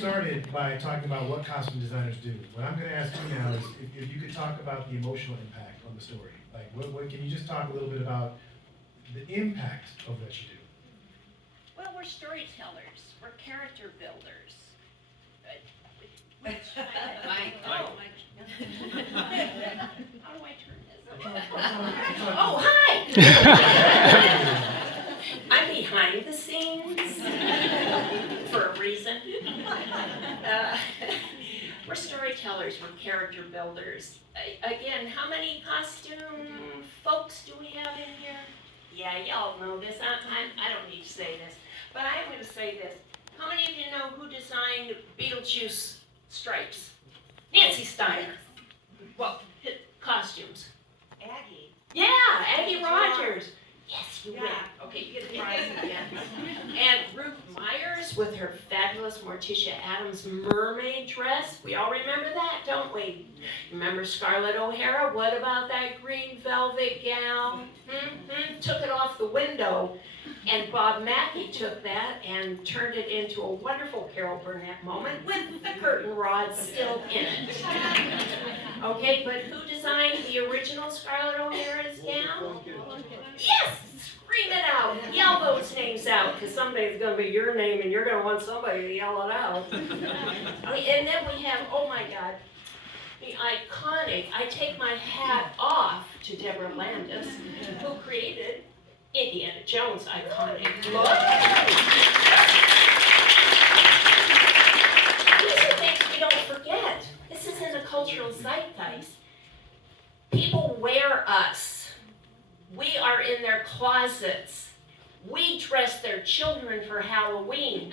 started by talking about what costume designers do. What I'm gonna ask you now is if you could talk about the emotional impact on the story. Like, what can you just talk a little bit about the impact of what you do? Well, we're storytellers. We're character builders. How do I turn this? Oh, hi! I'm behind the scenes for a reason. We're storytellers. We're character builders. Again, how many costume folks do we have in here? Yeah, y'all know this. I don't need to say this, but I am going to say this. How many of you know who designed Beetlejuice stripes? Nancy Steiner. Well, costumes. Aggie. Yeah, Aggie Rogers. Yes, you win. Okay, you get the prize again. And Ruth Myers with her fabulous Morticia Addams mermaid dress. We all remember that, don't we? Remember Scarlett O'Hara? What about that green velvet gown? Took it off the window. And Bob Mackie took that and turned it into a wonderful Carol Burnett moment with the curtain rod still in it. Okay, but who designed the original Scarlett O'Hara's gown? Yes! Scream it out. Yell those names out, because someday it's going to be your name and you're going to want somebody to yell it out. Okay, and then we have, oh my God, the iconic, I take my hat off to Deborah Landis, who created Indiana Jones iconic look. These are things we don't forget. This is in the cultural zeitgeist. People wear us. We are in their closets. We dress their children for Halloween.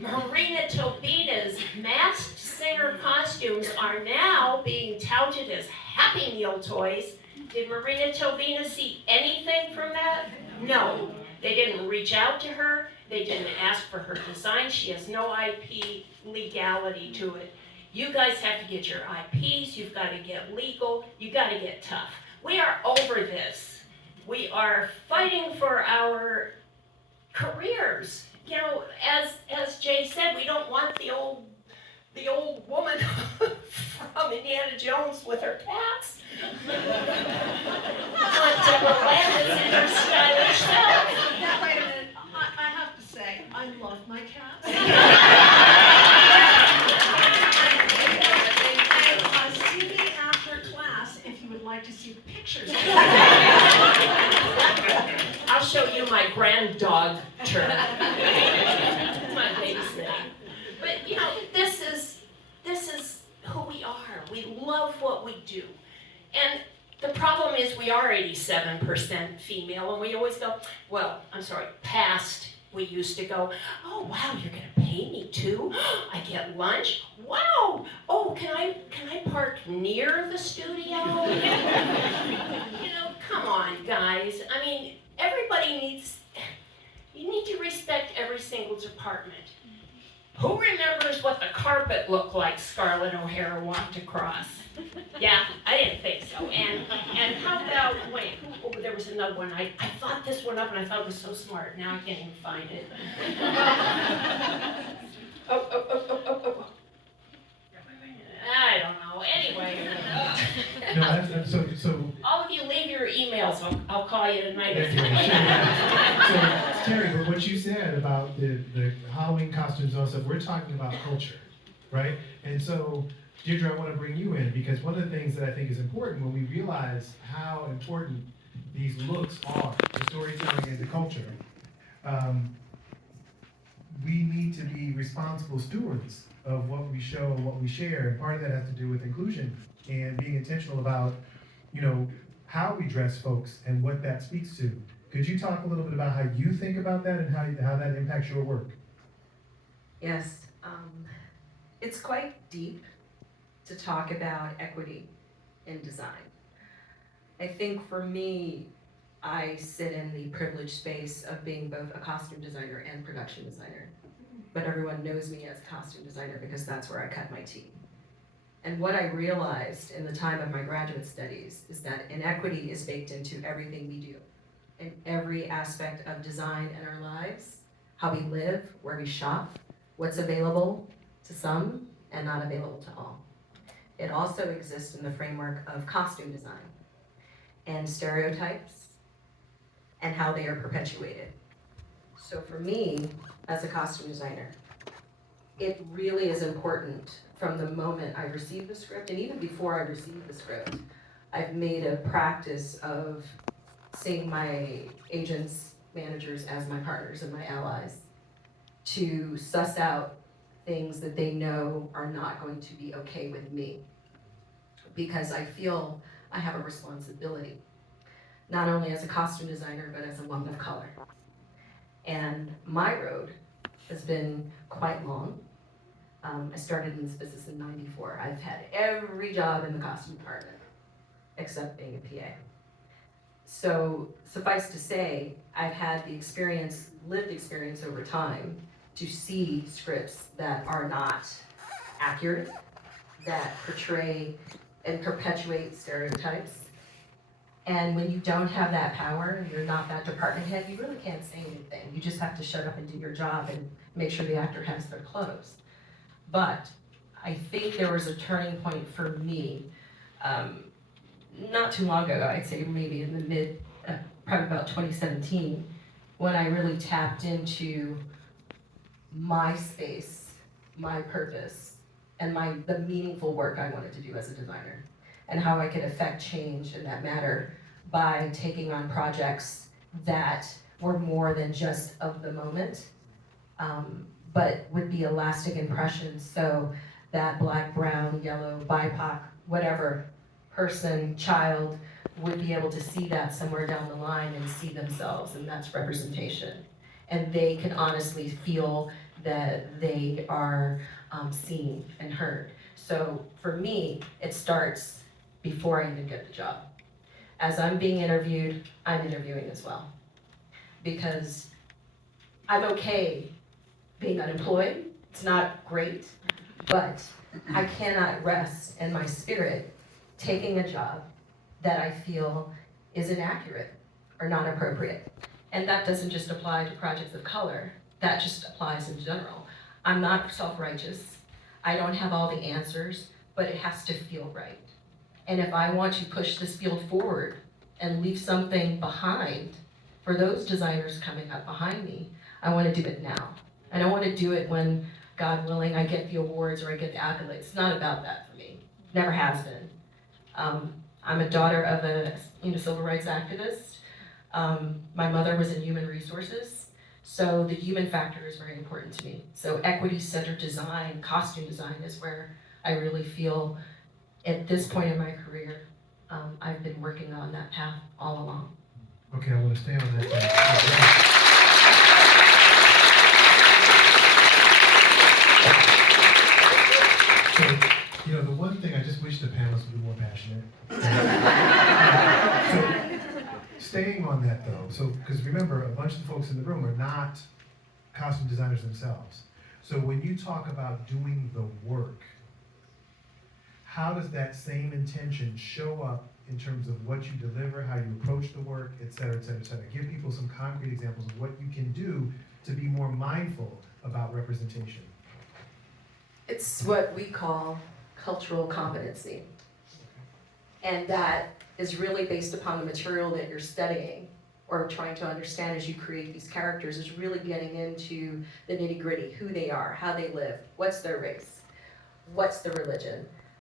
Marina Tobina's masked singer costumes are now being touted as Happy Meal toys. Did Marina Tobina see anything from that? No. They didn't reach out to her. They didn't ask for her design. She has no IP legality to it. You guys have to get your IPs. You've got to get legal. You've got to get tough. We are over this. We are fighting for our careers. You know, as Jay said, we don't want the old woman from Indiana Jones with her cats. Want Deborah Landis in her stylish self. Now, wait a minute. I have to say, I love my cats. And see me after class if you would like to see the pictures. I'll show you my grand-dog turn. My baby's name. But you know, this is who we are. We love what we do. And the problem is we are 87% female, and we always go, well, I'm sorry, past we used to go, oh wow, you're gonna pay me too? I get lunch? Wow! Oh, can I park near the studio? You know, come on, guys. I mean, you need to respect every single department. Who remembers what the carpet looked like Scarlett O'Hara walked across? Yeah, I didn't think so. And how about, there was another one. I thought this one up and I thought it was so smart. Now I can't even find it. Oh. I don't know. Anyway. No, so. All of you leave your emails. I'll call you tonight. So, Terry, but what you said about the Halloween costumes and all stuff, we're talking about culture, right? And so, Deirdre, I want to bring you in because one of the things that I think is important when we realize how important these looks are, the storytelling and the culture, we need to be responsible stewards of what we show and what we share. And part of that has to do with inclusion and being intentional about, you know, how we dress folks and what that speaks to. Could you talk a little bit about how you think about that and how that impacts your work? Yes, it's quite deep to talk about equity in design. I think for me, I sit in the privileged space of being both a costume designer and production designer. But everyone knows me as a costume designer because that's where I cut my teeth. And what I realized in the time of my graduate studies is that inequity is baked into everything we do, in every aspect of design in our lives, how we live, where we shop, what's available, to some and not available to all. It also exists in the framework of costume design and stereotypes and how they are perpetuated. So for me, as a costume designer, it really is important from the moment I receive the script, and even before I receive the script, I've made a practice of seeing my agents, managers as my partners and my allies to suss out things that they know are not going to be okay with me. Because I feel I have a responsibility, not only as a costume designer, but as a woman of color. And my road has been quite long. I started in this business in '94. I've had every job in the costume department, except being a PA. So suffice to say, I've had the experience, lived experience over time to see scripts that are not accurate, that portray and perpetuate stereotypes. And when you don't have that power, and you're not that department head, you really can't say anything. You just have to shut up and do your job and make sure the actor has their clothes. But I think there was a turning point for me, not too long ago, I'd say maybe in the probably about 2017, when I really tapped into my space, my purpose, and the meaningful work I wanted to do as a designer, and how I could affect change in that matter by taking on projects that were more than just of the moment, but would be a lasting impression, so that black, brown, yellow, BIPOC, whatever person, child, would be able to see that somewhere down the line and see themselves, and that's representation. And they can honestly feel that they are seen and heard. So for me, it starts before I even get the job. As I'm being interviewed, I'm interviewing as well. Because I'm okay being unemployed, it's not great, but I cannot rest in my spirit taking a job that I feel is inaccurate or not appropriate. And that doesn't just apply to projects of color, that just applies in general. I'm not self-righteous, I don't have all the answers, but it has to feel right. And if I want to push this field forward and leave something behind for those designers coming up behind me, I want to do it now. I don't want to do it when, God willing, I get the awards or I get the accolades. It's not about that for me. Never has been. I'm a daughter of a civil rights activist. My mother was in human resources, so the human factor is very important to me. So equity-centered design, costume design is where I really feel at this point in my career, I've been working on that path all along. Okay, I want to stay on that path. So, the one thing, I just wish the panelists would be more passionate. So, staying on that though, because remember, a bunch of the folks in the room are not costume designers themselves. So when you talk about doing the work, how does that same intention show up in terms of what you deliver, how you approach the work, et cetera, et cetera, et cetera? Give people some concrete examples of what you can do to be more mindful about representation. It's what we call cultural competency. And that is really based upon the material that you're studying or trying to understand as you create these characters, is really getting into the nitty-gritty, who they are, how they live, what's their race, what's their religion,